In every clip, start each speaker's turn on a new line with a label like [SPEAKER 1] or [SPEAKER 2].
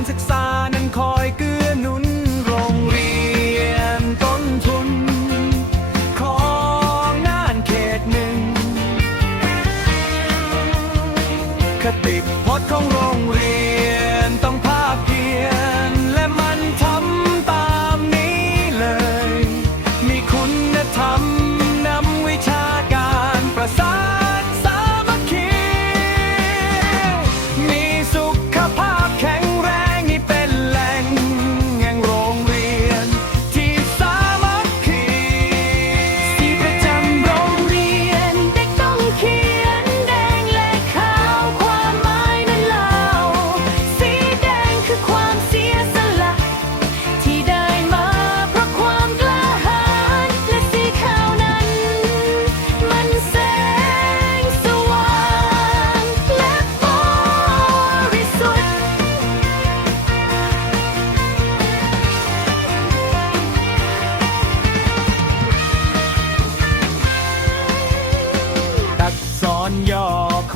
[SPEAKER 1] การศึกษานั้นคอยเกื้อหนุ
[SPEAKER 2] นโรงเรียนต้นทุน ของน่านเขตหนึ่ง คติพจน์
[SPEAKER 1] ของโรงเรียน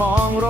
[SPEAKER 1] ของโร